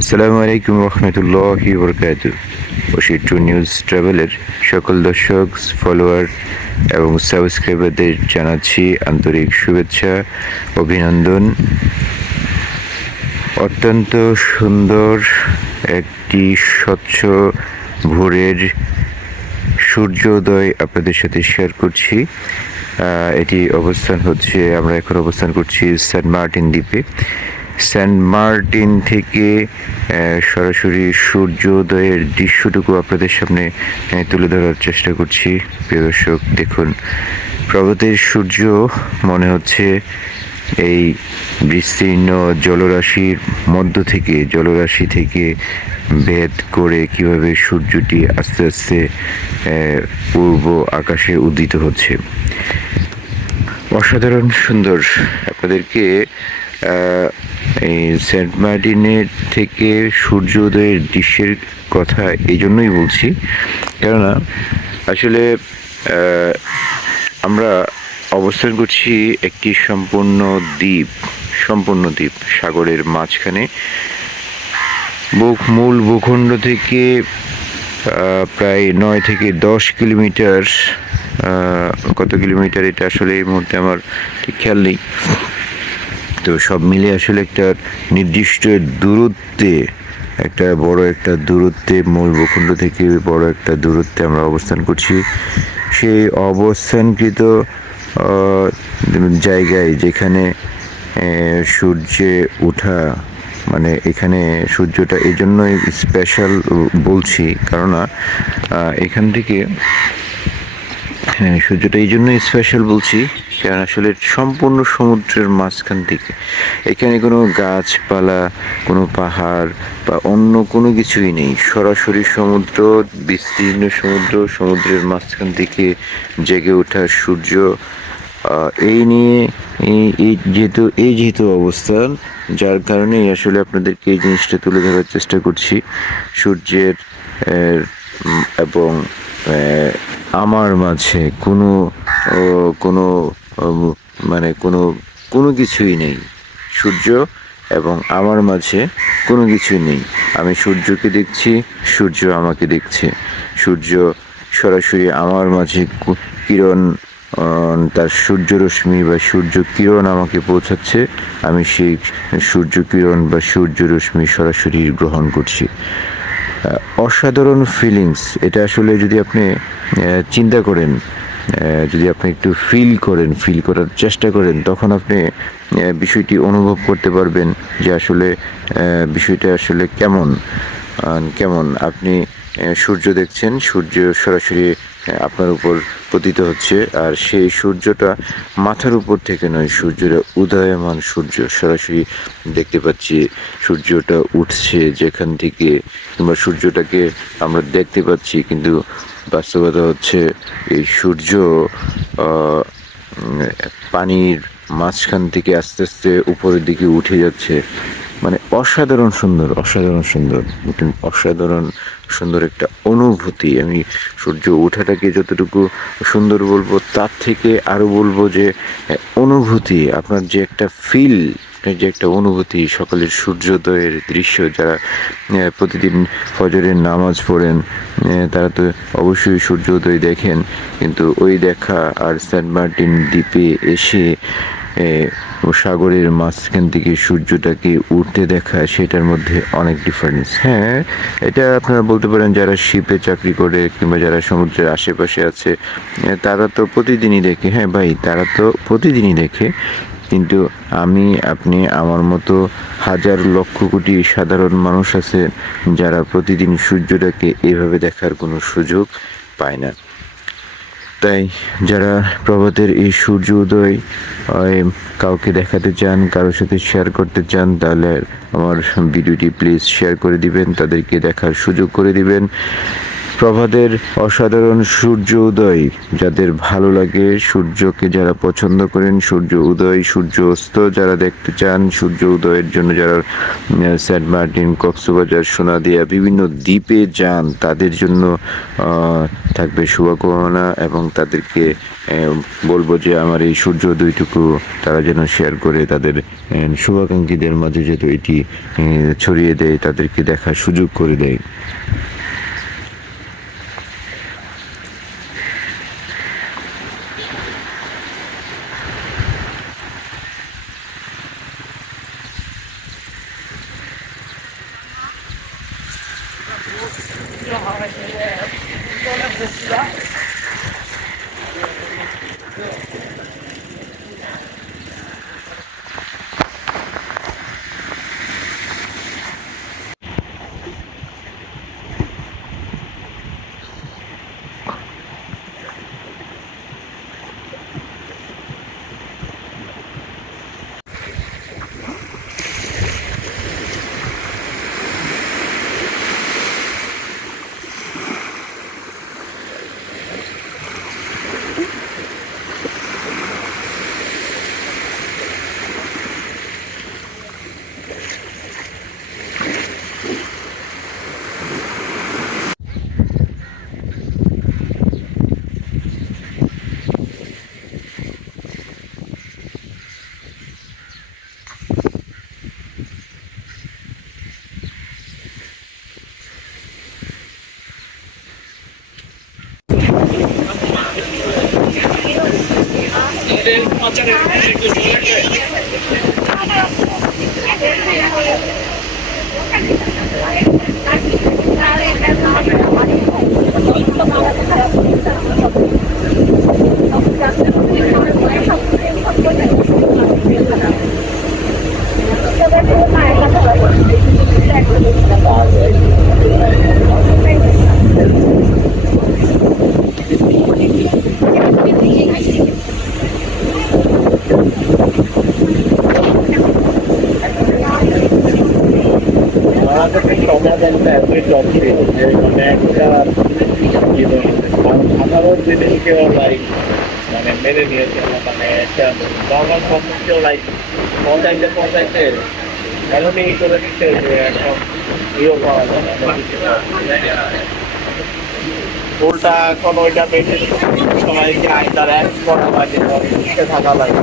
আসসালামু আলাইকুম রহমতুল্লাহি বরকাতুহু। বশির টু নিউজ ট্রাভেলের সকল দর্শক, ফলোয়ার এবং সাবস্ক্রাইবারদের জানাচ্ছি আন্তরিক শুভেচ্ছা, অভিনন্দন। অত্যন্ত সুন্দর একটি স্বচ্ছ ভোরের সূর্যোদয় আপনাদের সাথে শেয়ার করছি। এটি আমরা এখন অবস্থান করছি সেন্ট মার্টিন দ্বীপে। সেন্ট মার্টিন থেকে সরাসরি সূর্যোদয়ের দৃশ্যটুকু আপনাদের সামনে তুলে ধরার চেষ্টা করছি। প্রিয় দর্শক, দেখুন, প্রভাতের সূর্য মনে হচ্ছে এই বিস্তীর্ণ জলরাশি থেকে ভেদ করে কিভাবে সূর্যটি আস্তে আস্তে পূর্ব আকাশে উদিত হচ্ছে। অসাধারণ সুন্দর। আপনাদেরকে এই সেন্ট মার্টিনের থেকে সূর্যোদয়ের দৃশ্যের কথা এই জন্যই বলছি, কেননা আসলে আমরা অবস্থান করছি একটি সম্পূর্ণ দ্বীপ সাগরের মাঝখানে। মূল ভূখণ্ড থেকে প্রায় 9 থেকে 10 কিলোমিটার, কত কিলোমিটার এটা আসলে এই মুহূর্তে আমার ঠিক খেয়াল নেই। তো সব মিলে আসলে একটা নির্দিষ্ট দূরত্বে, বড় একটা দূরত্বে, মূল ভূখণ্ড থেকে বড় একটা দূরত্বে আমরা অবস্থান করছি। সেই অবস্থানকৃত জায়গায় যেখানে সূর্যে ওঠা, মানে এখানে সূর্যটা এই জন্যই স্পেশাল বলছি, কেননা এখান থেকে সূর্যটা এই জন্যই স্পেশাল বলছি কারণ আসলে সম্পূর্ণ সমুদ্রের মাঝখান থেকে, এখানে কোনো গাছপালা, কোনো পাহাড় বা অন্য কোনো কিছুই নেই। সরাসরি বিস্তীর্ণ সমুদ্রের মাঝখান থেকে জেগে ওঠা সূর্য। যেহেতু অবস্থান, যার কারণেই আসলে আপনাদেরকে এই জিনিসটা তুলে ধরার চেষ্টা করছি। সূর্যের এবং আমার মাঝে কোনো কিছুই নেই। সূর্য এবং আমার মাঝে কোনো কিছুই নেই। আমি সূর্যকে দেখছি, সূর্য আমাকে দেখছে। সূর্য সরাসরি আমার মাঝে তার সূর্যরশ্মি বা সূর্য কিরণ আমাকে পৌঁছাচ্ছে। আমি সেই সূর্য কিরণ বা সূর্যরশ্মি সরাসরি গ্রহণ করছি। অসাধারণ ফিলিংস এটা। আসলে যদি আপনি চিন্তা করেন, যদি আপনি একটু ফিল করার চেষ্টা করেন, তখন আপনি বিষয়টি অনুভব করতে পারবেন যে আসলে বিষয়টা আসলে কেমন আপনি সূর্য দেখছেন, সূর্য সরাসরি আপনার উপর পতিত হচ্ছে, আর সেই সূর্যটা মাথার উপর থেকে নয়, সূর্যটা উদয়মান সূর্য সরাসরি দেখতে পাচ্ছি। সূর্যটা উঠছে যেখান থেকে, কিংবা সূর্যটাকে আমরা দেখতে পাচ্ছি, কিন্তু বাস্তবতা হচ্ছে এই সূর্য পানির মাঝখান থেকে আস্তে আস্তে উপরের দিকে উঠে যাচ্ছে। মানে অসাধারণ সুন্দর একটা অনুভূতি। আমি সূর্য ওঠাটাকে যতটুকু সুন্দর বলবো, তার থেকে আরো বলবো যে অনুভূতি, আপনার যে একটা অনুভূতি, সকালের সূর্যোদয়ের দৃশ্য। যারা প্রতিদিন ফজরের নামাজ পড়েন, তারা তো অবশ্যই সূর্যোদয় দেখেন, কিন্তু ওই দেখা আর সেন্ট মার্টিন দ্বীপে এসে সাগরের মাঝখান থেকে সূর্যটাকে উঠতে দেখা, সেটার মধ্যে অনেক ডিফারেন্স। হ্যাঁ, এটা আপনারা বলতে পারেন যারা শিপে চাকরি করে কিংবা যারা সমুদ্রের আশেপাশে আছে, তারা তো প্রতিদিনই দেখে। হ্যাঁ ভাই, তারা তো প্রতিদিনই দেখে, কিন্তু আপনি আমার মতো হাজার লক্ষ কোটি সাধারণ মানুষ আছে যারা প্রতিদিন সূর্যটাকে এভাবে দেখার কোনো সুযোগ পায় না। তাই যারা প্রভাতের এই সূর্য উদয় কাউকে দেখাতে চান, কারোর সাথে শেয়ার করতে চান, তাহলে আমার ভিডিওটি প্লিজ শেয়ার করে দিবেন, তাদেরকে দেখার সুযোগ করে দিবেন। প্রভাতের অসাধারণ সূর্য উদয় যাদের ভালো লাগে, সূর্যকে যারা পছন্দ করেন, সূর্য উদয় সূর্য অস্ত যারা দেখতে চান, সূর্য উদয়ের জন্য যারা সেন্ট মার্টিন, কক্সবাজার, সোনাদিয়া বিভিন্ন দ্বীপে যান, তাদের জন্য থাকবে শুভকামনা এবং তাদেরকে বলবো যে আমার এই সূর্য উদয়টুকু তারা যেন শেয়ার করে তাদের শুভাকাঙ্ক্ষীদের মাঝে যেহেতু এটি ছড়িয়ে দেয়, তাদেরকে দেখার সুযোগ করে দেয়। আমারও জিনিসকেও লাইক মানে মেনে নিয়েছে, মানে একটা নর্মাল কমপ্লিটকেও লাইক পৌঁছাইতে এমনই করে দিচ্ছে যে এখন ইয়েও পাওয়া যায় না। উল্টা এখন ওইটা বেশি সময় যায় তার এক করা লাগে থাকা লাগে।